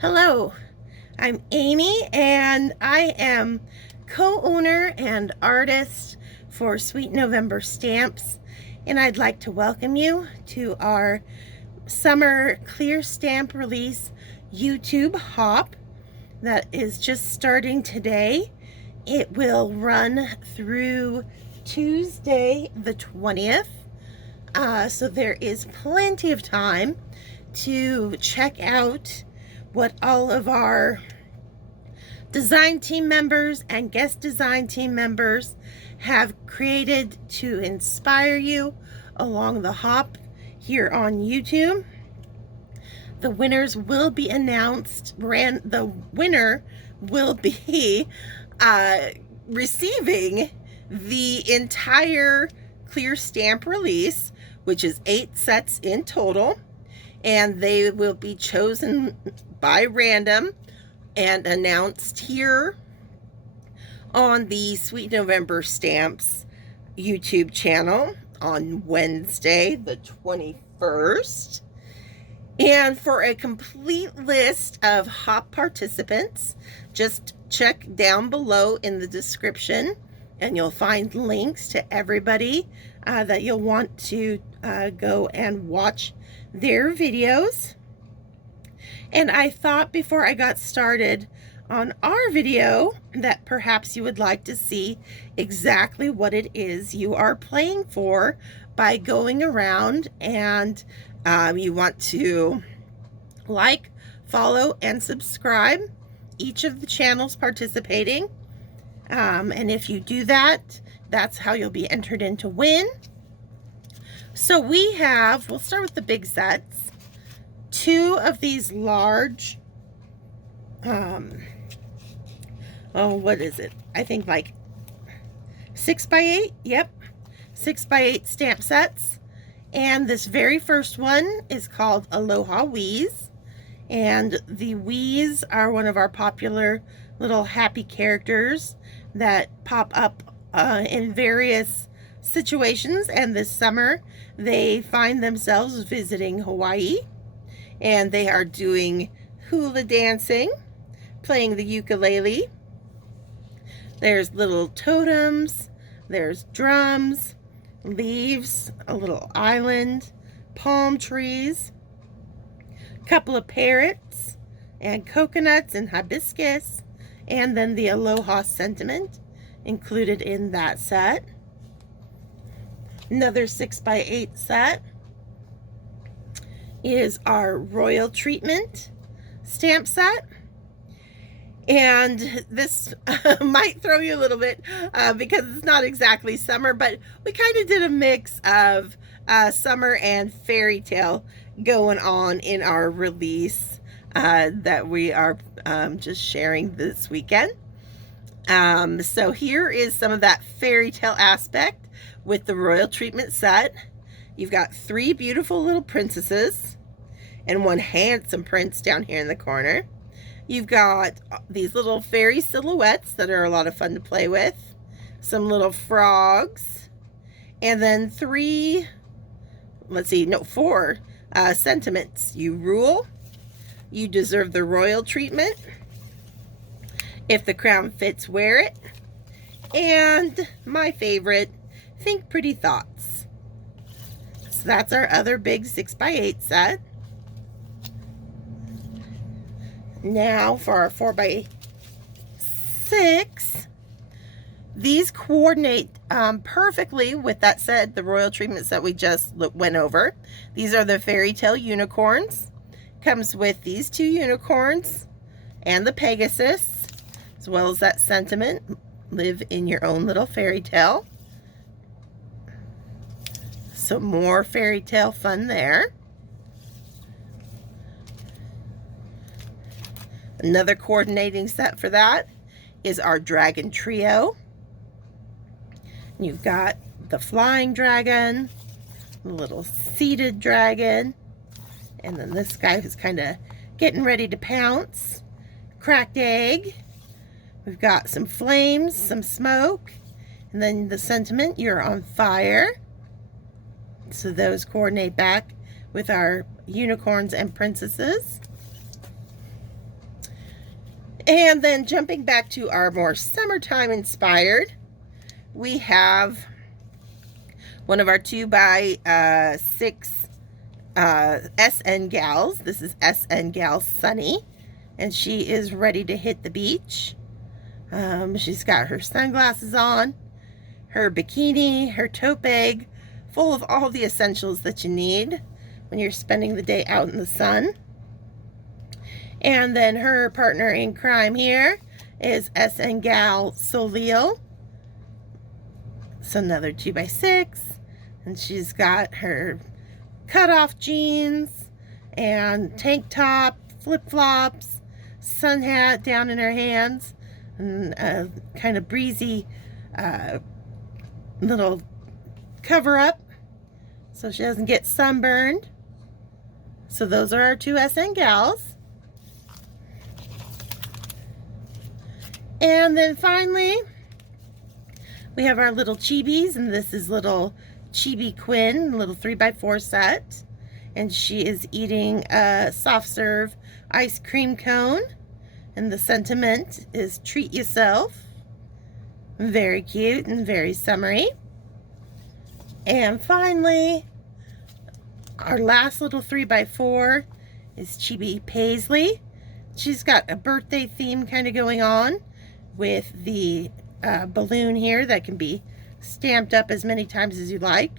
Hello, I'm Amy and I am co-owner and artist for Sweet November Stamps, and I'd like to welcome you to our summer clear stamp release YouTube hop that is just starting today. It will run through Tuesday the 20th, so there is plenty of time to check out what all of our design team members and guest design team members have created to inspire you along the hop here on YouTube. The winners will be announced. The winner will be receiving the entire clear stamp release, which is 8 sets in total, and they will be chosen by random and announced here on the Sweet November Stamps YouTube channel on Wednesday the 21st. And for a complete list of hop participants, just check down below in the description and you'll find links to everybody that you'll want to go and watch their videos. And I thought before I got started on our video that perhaps you would like to see exactly what it is you are playing for by going around, and you want to like, follow, and subscribe each of the channels participating. And if you do that, that's how you'll be entered in to win. So we'll start with the big sets. 2 of these large, what is it? I think like 6x8, yep, 6x8 stamp sets. And this very first one is called Aloha Wheeze. And the Wheeze are one of our popular little happy characters that pop up in various situations. And this summer, they find themselves visiting Hawaii. And they are doing hula dancing, playing the ukulele. There's little totems, there's drums, leaves, a little island, palm trees, a couple of parrots, and coconuts and hibiscus, and then the Aloha sentiment included in that set. Another 6x8 set is our Royal Treatment stamp set. And this might throw you a little bit because it's not exactly summer, but we kind of did a mix of summer and fairy tale going on in our release that we are just sharing this weekend. So here is some of that fairy tale aspect with the Royal Treatment set. You've got 3 beautiful little princesses and 1 handsome prince down here in the corner. You've got these little fairy silhouettes that are a lot of fun to play with, some little frogs, and then 4 sentiments. You rule, you deserve the royal treatment, if the crown fits, wear it, and my favorite, think pretty thoughts. So that's our other big 6x8 set. Now for our 4x6. These coordinate perfectly with that set, the royal treatments that we just went over. These are the fairy tale unicorns. Comes with these 2 unicorns and the Pegasus, as well as that sentiment, live in your own little fairy tale. So more fairy tale fun there. Another coordinating set for that is our dragon trio. You've got the flying dragon, the little seated dragon, and then this guy who's kind of getting ready to pounce. Cracked egg. We've got some flames, some smoke, and then the sentiment, you're on fire. So those coordinate back with our unicorns and princesses. And then jumping back to our more summertime inspired, we have one of our 2x6 SN Gals. This is SN Gal Sunny, and she is ready to hit the beach. She's got her sunglasses on, her bikini, her tote bag, full of all the essentials that you need when you're spending the day out in the sun. And then her partner in crime here is SN Gal Solio. It's another 2x6, and she's got her cutoff jeans and tank top, flip-flops, sun hat down in her hands, and a kind of breezy little cover-up so she doesn't get sunburned. So those are our 2 SN Gals. And then finally, we have our little chibis, and this is little Chibi Quinn, little 3x4 set. And she is eating a soft serve ice cream cone. And the sentiment is treat yourself. Very cute and very summery. And finally, our last little 3x4 is Chibi Paisley. She's got a birthday theme kind of going on with the balloon here that can be stamped up as many times as you like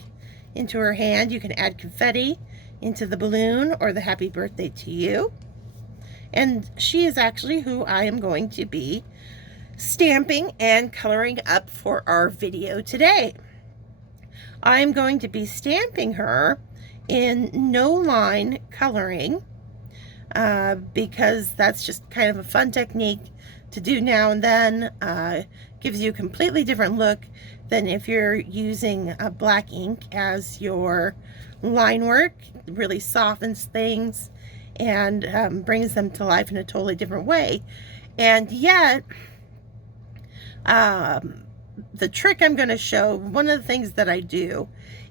into her hand. You can add confetti into the balloon or the happy birthday to you. And she is actually who I am going to be stamping and coloring up for our video today. I'm going to be stamping her in no line coloring because that's just kind of a fun technique to do now and then. Gives you a completely different look than if you're using black ink as your line work. It really softens things and brings them to life in a totally different way. And yet, the trick I'm going to show, one of the things that I do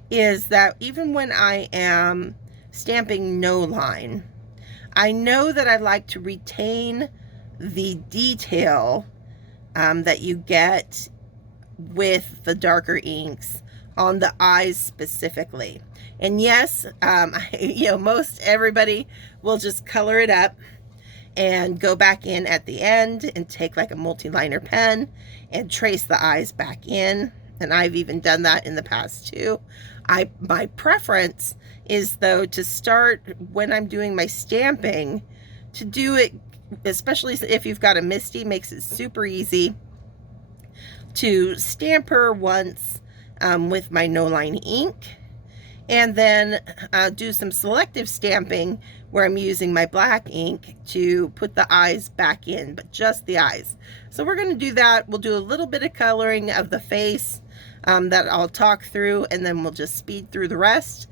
is that even when I am stamping no line, I know that I like to retain the detail that you get with the darker inks on the eyes specifically. And yes, most everybody will just color it up and go back in at the end and take like a multi-liner pen and trace the eyes back in. And I've even done that in the past too. My preference is though to start when I'm doing my stamping, to do it, especially if you've got a MISTI, makes it super easy to stamp her once with my no line ink, and then do some selective stamping where I'm using my black ink to put the eyes back in, but just the eyes. So we're going to do that. We'll do a little bit of coloring of the face that I'll talk through, and then we'll just speed through the rest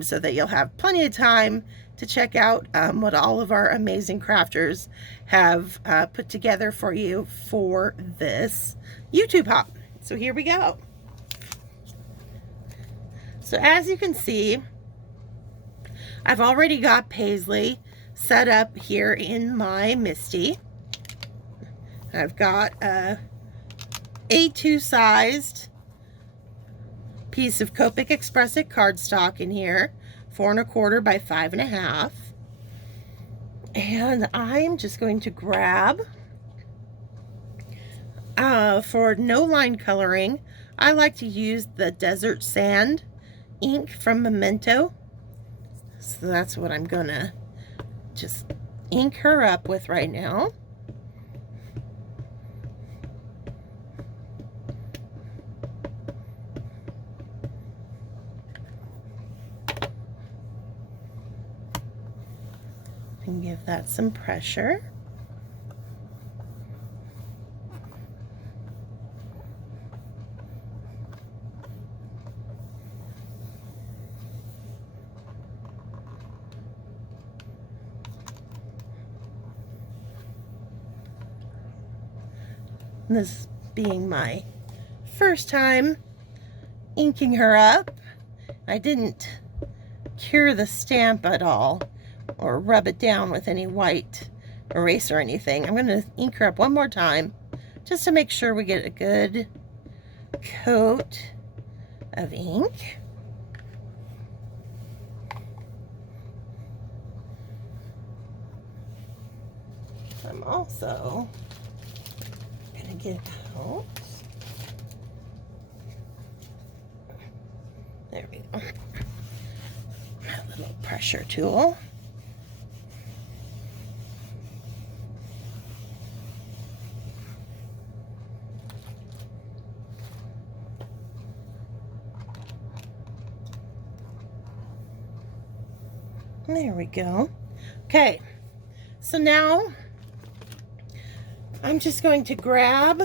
so that you'll have plenty of time to check out what all of our amazing crafters have put together for you for this YouTube hop. So here we go. So as you can see, I've already got Paisley set up here in my MISTI. I've got a A2 sized piece of Copic Expressic cardstock in here, 4 1/4 by 5 1/2. And I'm just going to grab, for no line coloring, I like to use the Desert Sand ink from Memento. So that's what I'm gonna just ink her up with right now. And give that some pressure. This being my first time inking her up, I didn't cure the stamp at all or rub it down with any white erase or anything. I'm going to ink her up one more time just to make sure we get a good coat of ink. I'm also going to get out. There we go. A little pressure tool. There we go. Okay, so now I'm just going to grab,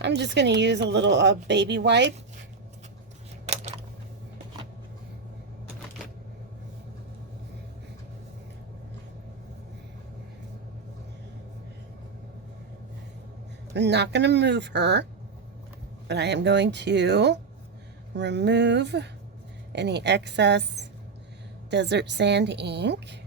I'm just going to use a little baby wipe. I'm not going to move her, but I am going to remove any excess desert sand ink.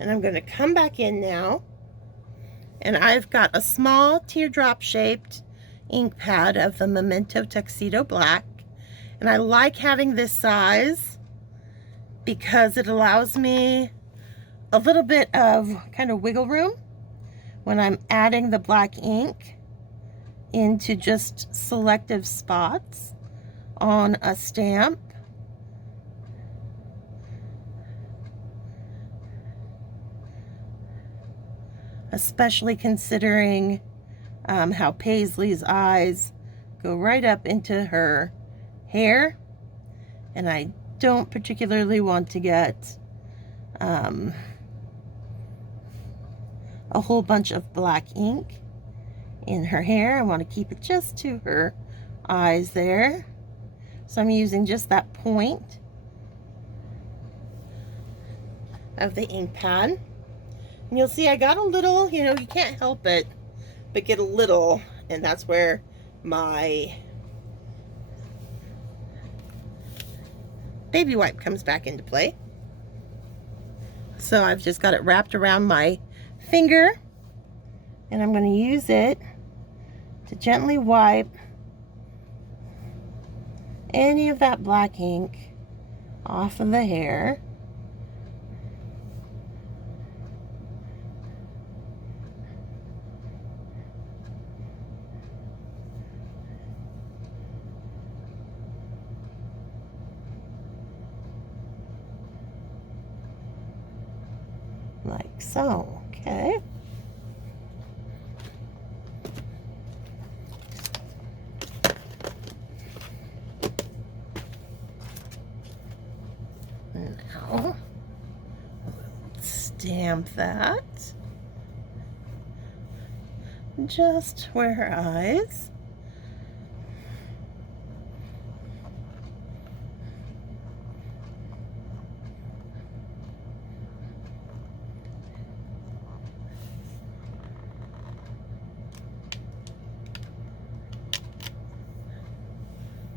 And I'm going to come back in now, and I've got a small teardrop shaped ink pad of the Memento Tuxedo Black, and I like having this size because it allows me a little bit of kind of wiggle room when I'm adding the black ink into just selective spots on a stamp. Especially considering how Paisley's eyes go right up into her hair, and I don't particularly want to get a whole bunch of black ink in her hair. I want to keep it just to her eyes there, so I'm using just that point of the ink pad. And you'll see I got a little, you know, you can't help it but get a little, and that's where my baby wipe comes back into play. So I've just got it wrapped around my finger, and I'm going to use it to gently wipe any of that black ink off of the hair. Like so, okay. Now, stamp that just where her eyes.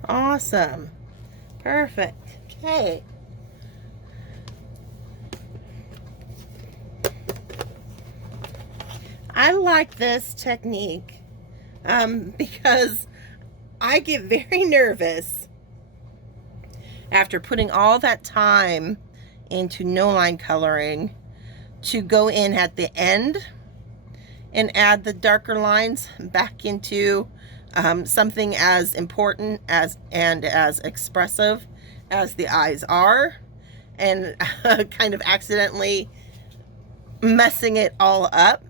Awesome. Perfect. Okay. I like this technique because I get very nervous after putting all that time into no line coloring to go in at the end and add the darker lines back into something as important and as expressive as the eyes are, and kind of accidentally messing it all up.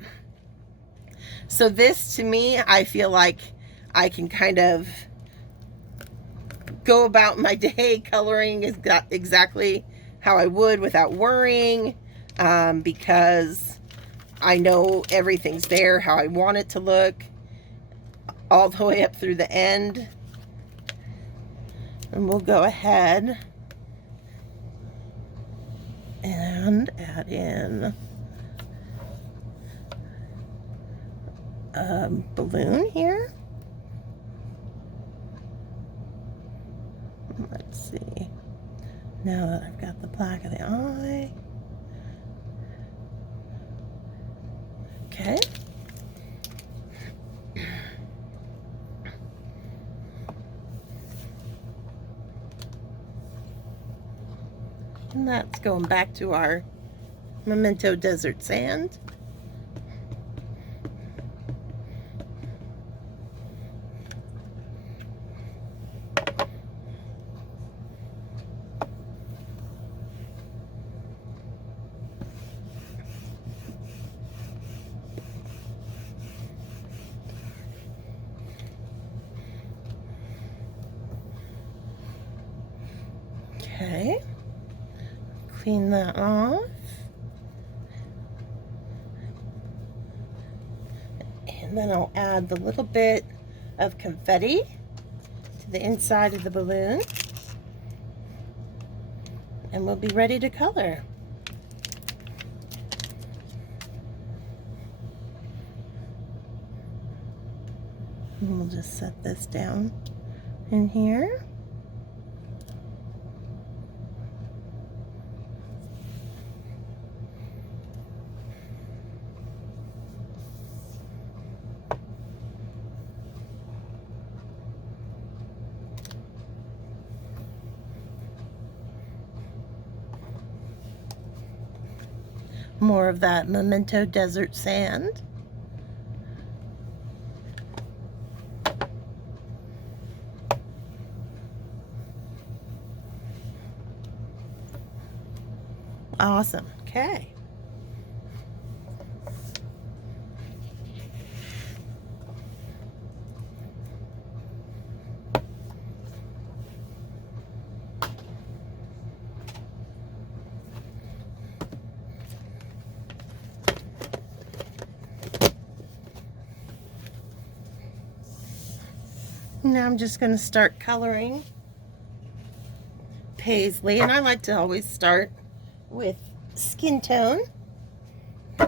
So this, to me, I feel like I can kind of go about my day coloring exactly how I would without worrying, because I know everything's there how I want it to look all the way up through the end. And we'll go ahead and add in balloon here. Let's see. Now that I've got the black of the eye. Okay. And that's going back to our Memento Desert Sand. Okay, clean that off. And then I'll add the little bit of confetti to the inside of the balloon. And we'll be ready to color. And we'll just set this down in here. More of that Memento Desert Sand. Awesome. Okay. Now I'm just going to start coloring Paisley, and I like to always start with skin tone. So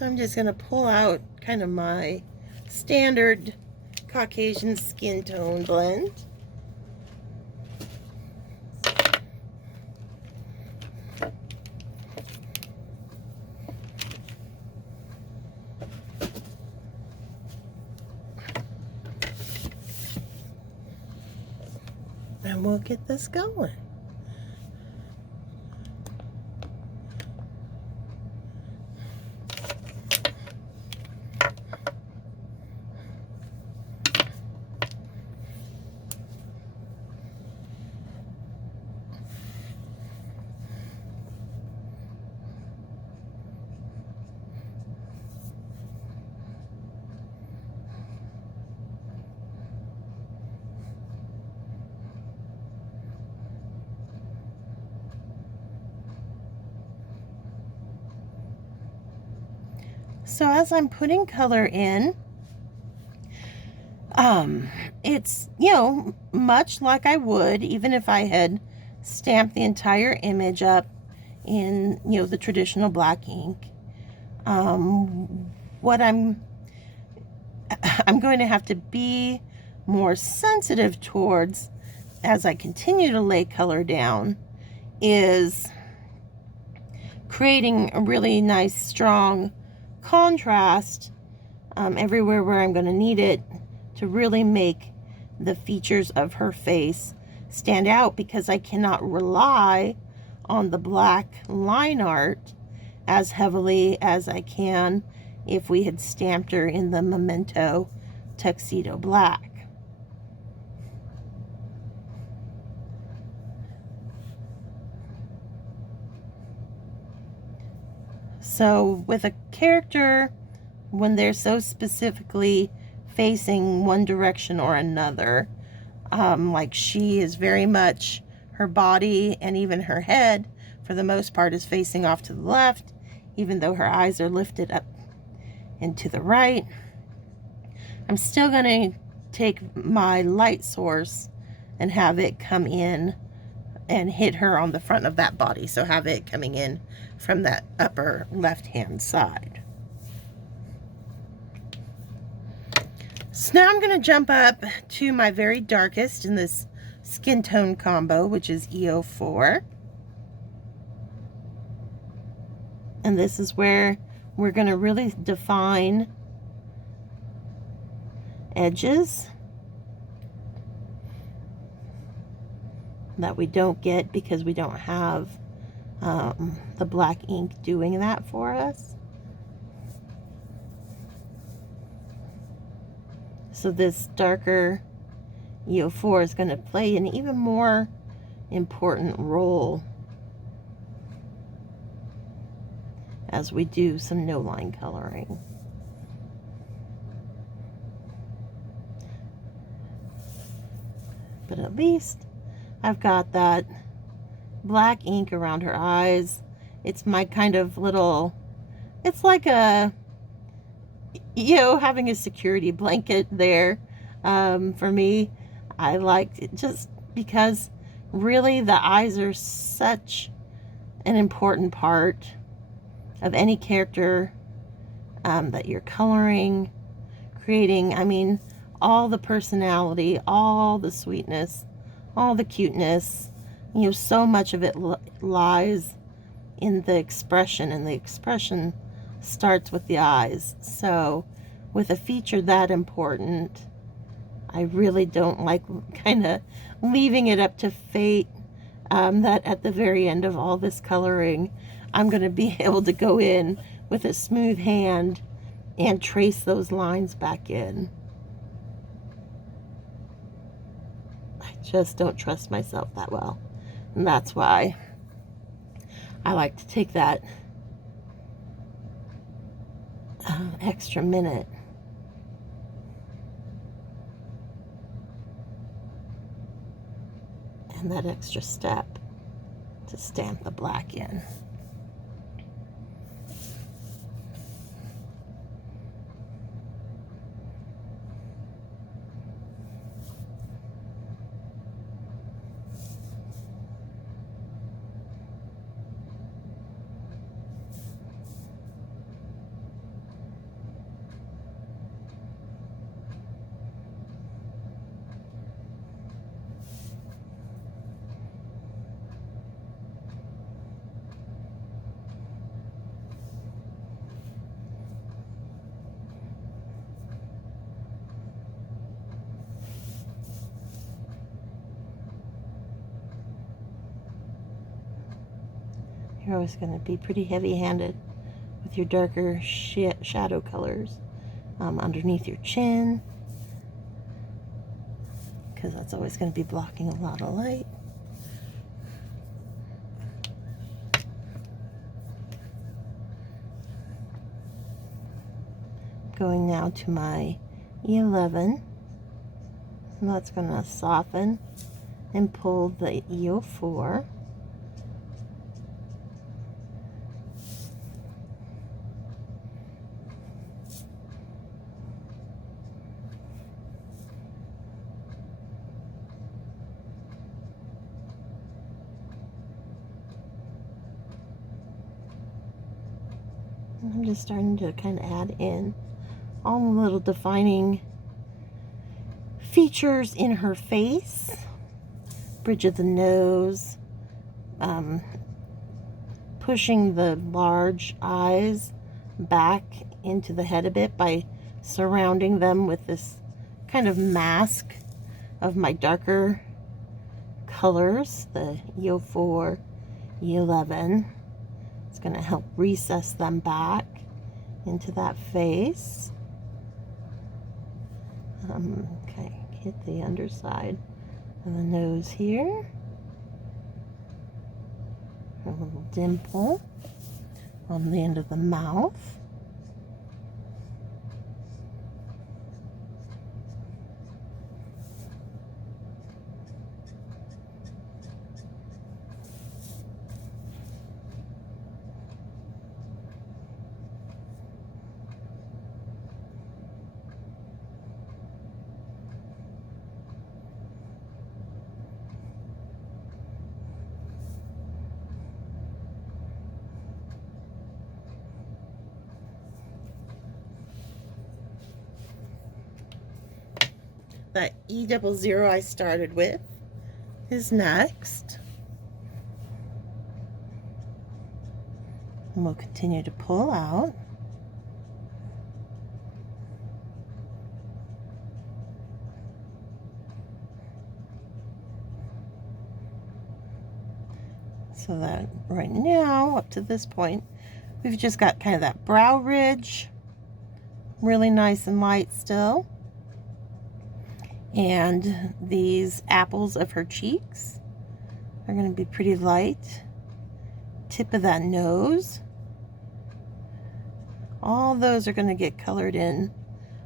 I'm just going to pull out kind of my standard Caucasian skin tone blend. And we'll get this going. So as I'm putting color in, it's, you know, much like I would even if I had stamped the entire image up in, you know, the traditional black ink. What I'm going to have to be more sensitive towards as I continue to lay color down is creating a really nice strong contrast everywhere where I'm going to need it to really make the features of her face stand out, because I cannot rely on the black line art as heavily as I can if we had stamped her in the Memento Tuxedo Black. So with a character, when they're so specifically facing one direction or another, like she is very much, her body and even her head for the most part is facing off to the left, even though her eyes are lifted up and to the right. I'm still going to take my light source and have it come in and hit her on the front of that body. So have it coming in from that upper left-hand side. So now I'm going to jump up to my very darkest in this skin tone combo, which is EO4. And this is where we're going to really define edges that we don't get because we don't have the black ink doing that for us. So this darker EO4 is going to play an even more important role as we do some no-line coloring. But at least I've got that black ink around her eyes. It's my kind of little, it's like a, you know, having a security blanket there. For me, I liked it just because really the eyes are such an important part of any character that you're coloring, creating. I mean, all the personality, all the sweetness, all the cuteness, you know, so much of it lies in the expression, and the expression starts with the eyes. So with a feature that important, I really don't like kind of leaving it up to fate, that at the very end of all this coloring, I'm going to be able to go in with a smooth hand and trace those lines back in. I just don't trust myself that well. And that's why I like to take that extra minute and that extra step to stamp the black in. You're always going to be pretty heavy-handed with your darker shadow colors underneath your chin, because that's always going to be blocking a lot of light. Going now to my E11, and that's going to soften and pull the EO4. I'm just starting to kind of add in all the little defining features in her face, bridge of the nose, pushing the large eyes back into the head a bit by surrounding them with this kind of mask of my darker colors, the E04, E11. It's going to help recess them back into that face. Okay, hit the underside of the nose here. A little dimple on the end of the mouth. That E00 I started with is next. And we'll continue to pull out. So that right now, up to this point, we've just got kind of that brow ridge, really nice and light still. And these apples of her cheeks are going to be pretty light. Tip of that nose. All those are going to get colored in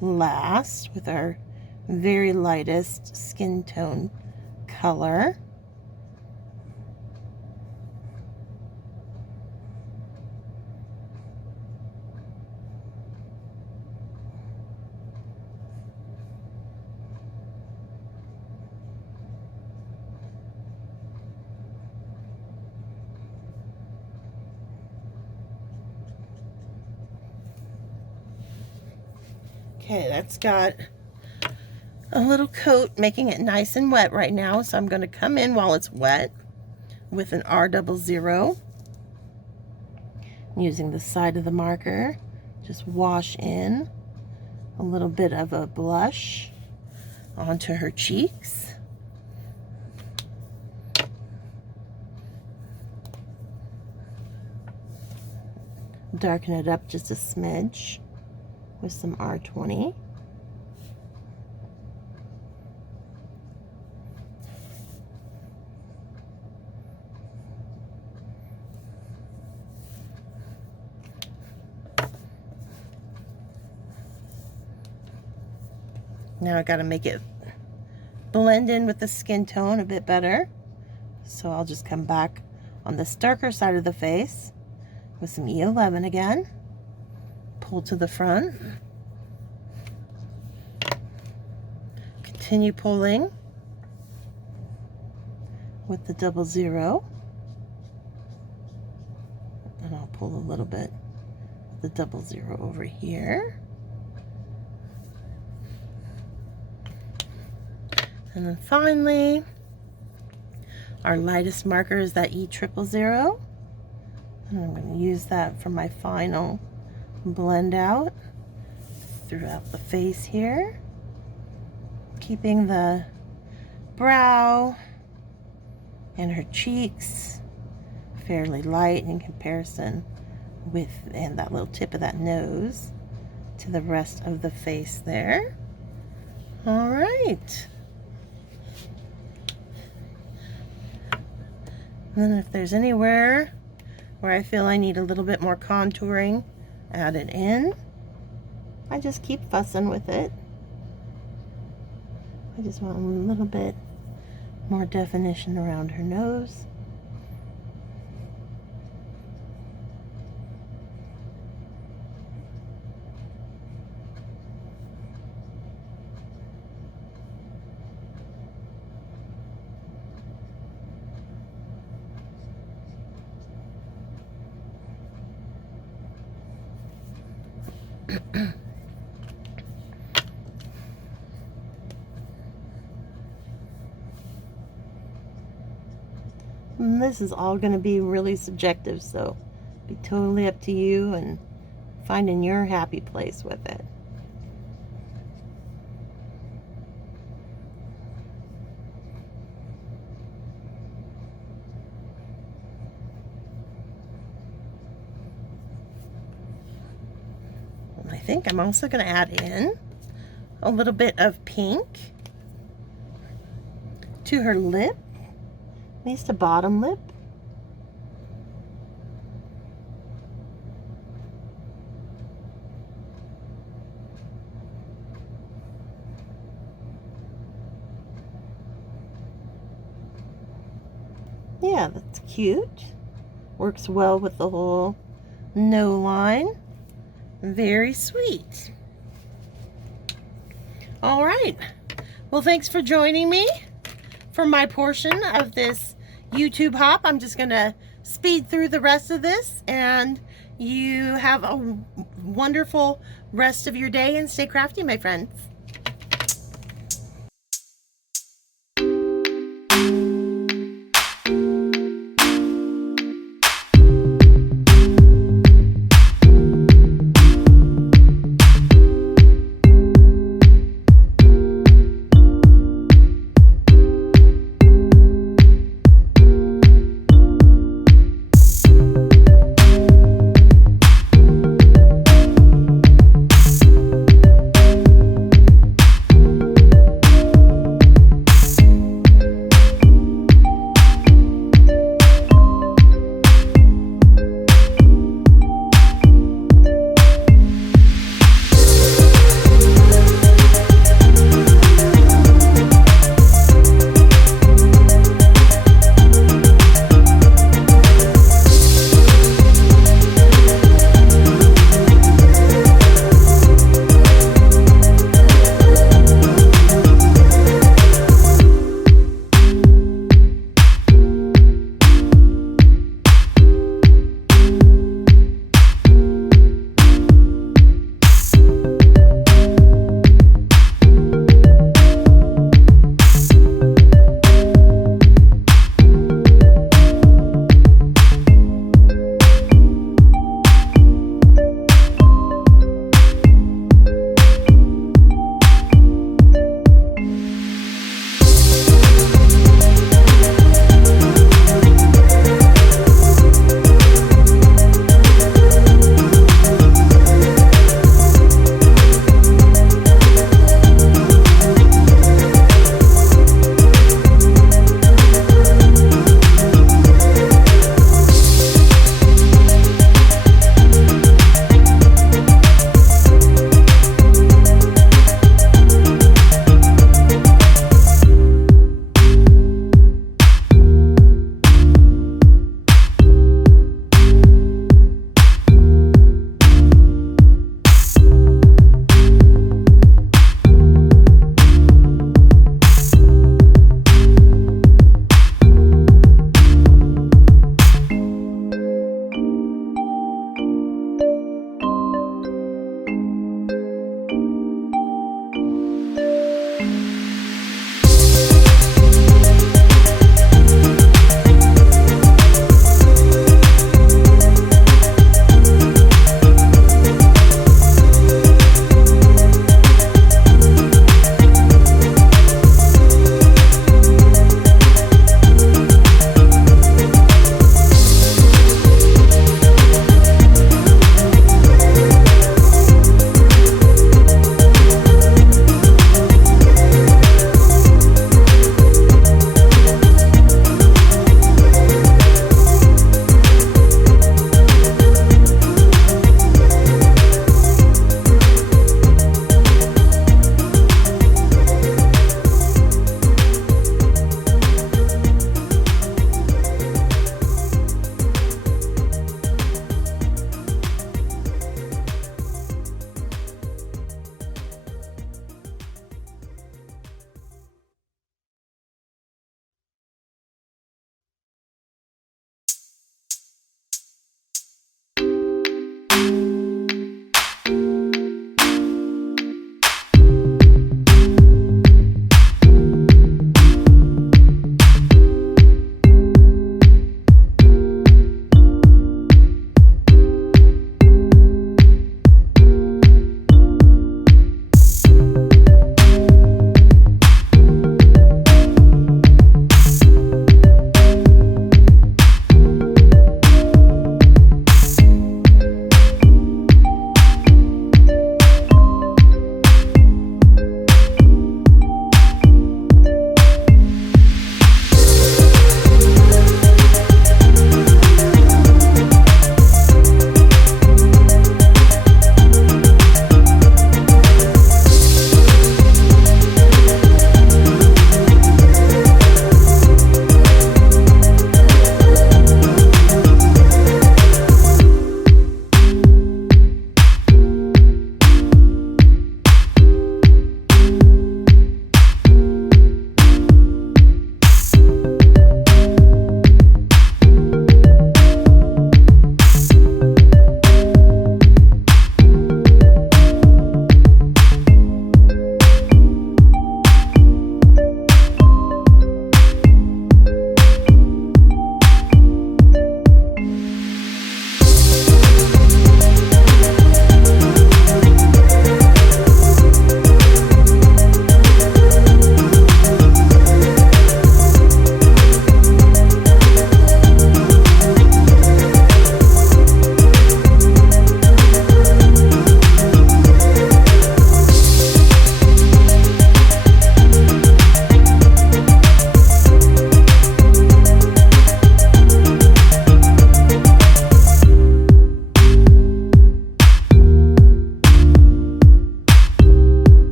last with our very lightest skin tone color. Okay, that's got a little coat, making it nice and wet right now. So I'm going to come in while it's wet with an R00. Using the side of the marker, just wash in a little bit of a blush onto her cheeks. Darken it up just a smidge with some R20. Now I got to make it blend in with the skin tone a bit better. So I'll just come back on this darker side of the face with some E11 again. Pull to the front. Continue pulling with the 00. And I'll pull a little bit with the 00 over here. And then finally, our lightest marker is that E000. And I'm going to use that for my final blend out throughout the face here, keeping the brow and her cheeks fairly light in comparison with, and that little tip of that nose to the rest of the face there. All right. And then if there's anywhere where I feel I need a little bit more contouring, add it in. I just keep fussing with it. I just want a little bit more definition around her nose. And this is all going to be really subjective, so be totally up to you and finding your happy place with it. And I think I'm also going to add in a little bit of pink to her lip. At least the bottom lip. Yeah, that's cute. Works well with the whole no line. Very sweet. All right. Well, thanks for joining me for my portion of this YouTube hop. I'm just gonna speed through the rest of this, and you have a wonderful rest of your day and stay crafty, my friends.